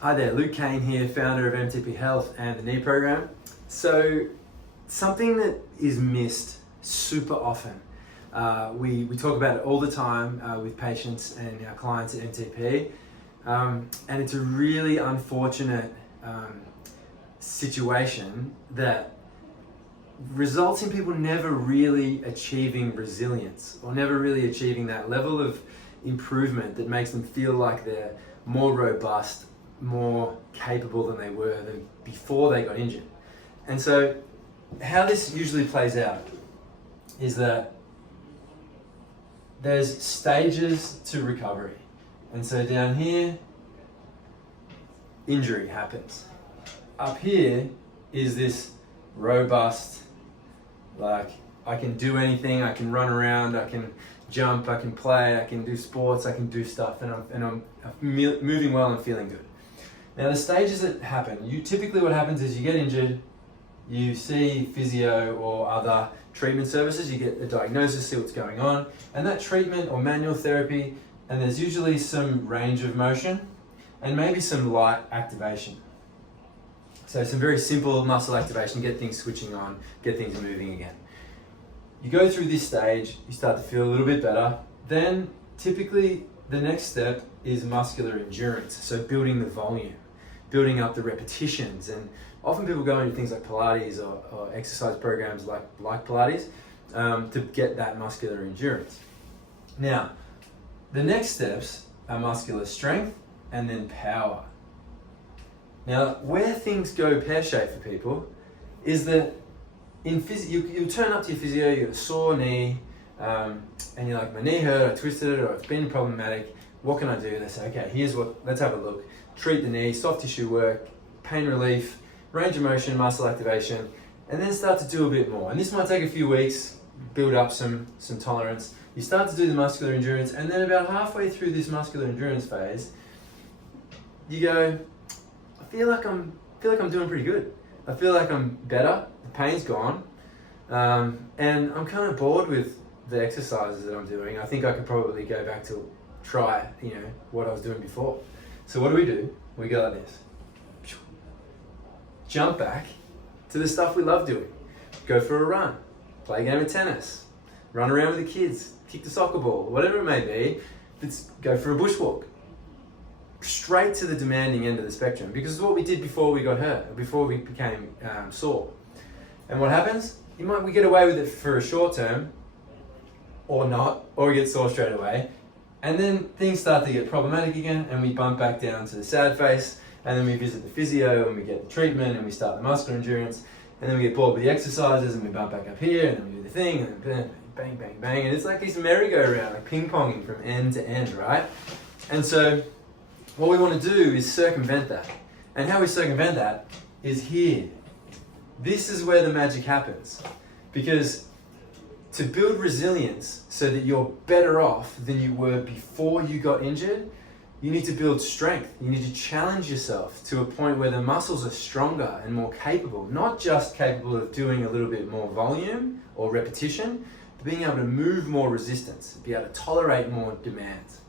Hi there, Luke Kane here, founder of MTP Health and the Knee Program. So, something that is missed super often, we talk about it all the time with patients and our clients at MTP, and it's a really unfortunate situation that results in people never really achieving resilience or never really achieving that level of improvement that makes them feel like they're more robust, more capable than they were before they got injured. And so how this usually plays out is that there's stages to recovery. And so down here, injury happens. Up here is this robust, like I can do anything, I can run around, I can jump, I can play, I can do sports, I can do stuff, and I'm moving well and feeling good. Now the stages that happen, typically what happens is you get injured, you see physio or other treatment services, you get a diagnosis, see what's going on, and that treatment or manual therapy, and there's usually some range of motion and maybe some light activation. So some very simple muscle activation, get things switching on, get things moving again. You go through this stage, you start to feel a little bit better. Then typically the next step is muscular endurance. So building the volume, building up the repetitions. And often people go into things like Pilates or exercise programs like Pilates to get that muscular endurance. Now, the next steps are muscular strength and then power. Now, where things go pear-shaped for people is that in physio, you turn up to your physio, you got a sore knee, and you're like, my knee hurt, I twisted it, or it's been problematic, what can I do? They say, okay, let's have a look. Treat the knee, soft tissue work, pain relief, range of motion, muscle activation, and then start to do a bit more. And this might take a few weeks, build up some tolerance. You start to do the muscular endurance, and then about halfway through this muscular endurance phase, you go, I feel like I'm doing pretty good. I feel like I'm better, the pain's gone, and I'm kind of bored with the exercises that I'm doing. I think I could probably go back to try, what I was doing before. So what do? We go like this. Jump back to the stuff we love doing. Go for a run, play a game of tennis, run around with the kids, kick the soccer ball, whatever it may be. Let's go for a bushwalk. Straight to the demanding end of the spectrum, because it's what we did before we got hurt, before we became sore. And what happens? We get away with it for a short term, or not, or we get sore straight away. And then things start to get problematic again, and we bump back down to the sad face, and then we visit the physio, and we get the treatment, and we start the muscular endurance, and then we get bored with the exercises, and we bump back up here, and then we do the thing, and then bang, bang, bang, and it's like this merry-go-round, like ping-ponging from end to end, right? And so what we want to do is circumvent that. And how we circumvent that is here. This is where the magic happens. Because to build resilience so that you're better off than you were before you got injured, you need to build strength. You need to challenge yourself to a point where the muscles are stronger and more capable. Not just capable of doing a little bit more volume or repetition, but being able to move more resistance, be able to tolerate more demands.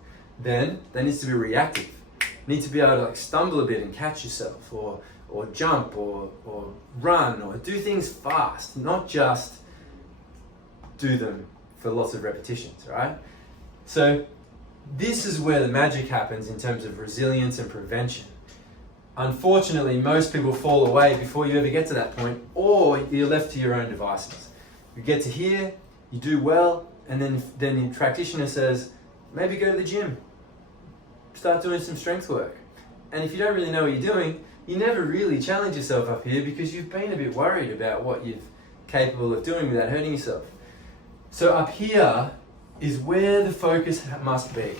Then there needs to be reactive. You need to be able to stumble a bit and catch yourself, or jump, or run, or do things fast, not just do them for lots of repetitions, right? So this is where the magic happens in terms of resilience and prevention. Unfortunately, most people fall away before you ever get to that point, or you're left to your own devices. You get to here, you do well, and then the practitioner says, maybe go to the gym. Start doing some strength work. And if you don't really know what you're doing, you never really challenge yourself up here because you've been a bit worried about what you're capable of doing without hurting yourself. So up here is where the focus must be.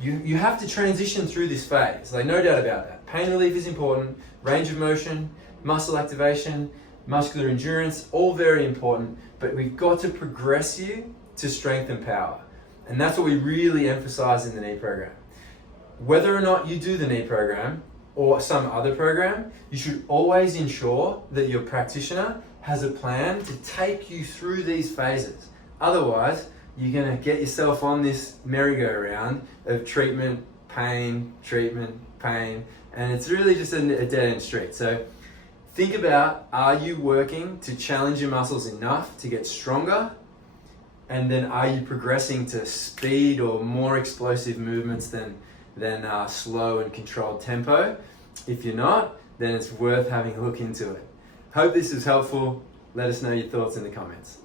You have to transition through this phase, like no doubt about that. Pain relief is important, range of motion, muscle activation, muscular endurance, all very important, but we've got to progress you to strength and power. And that's what we really emphasize in the knee program. Whether or not you do the knee program or some other program, you should always ensure that your practitioner has a plan to take you through these phases. Otherwise, you're going to get yourself on this merry-go-round of treatment, pain, treatment, pain, and it's really just a dead end street. So think about, are you working to challenge your muscles enough to get stronger? And then are you progressing to speed or more explosive movements than slow and controlled tempo? If you're not, then it's worth having a look into it. Hope this is helpful. Let us know your thoughts in the comments.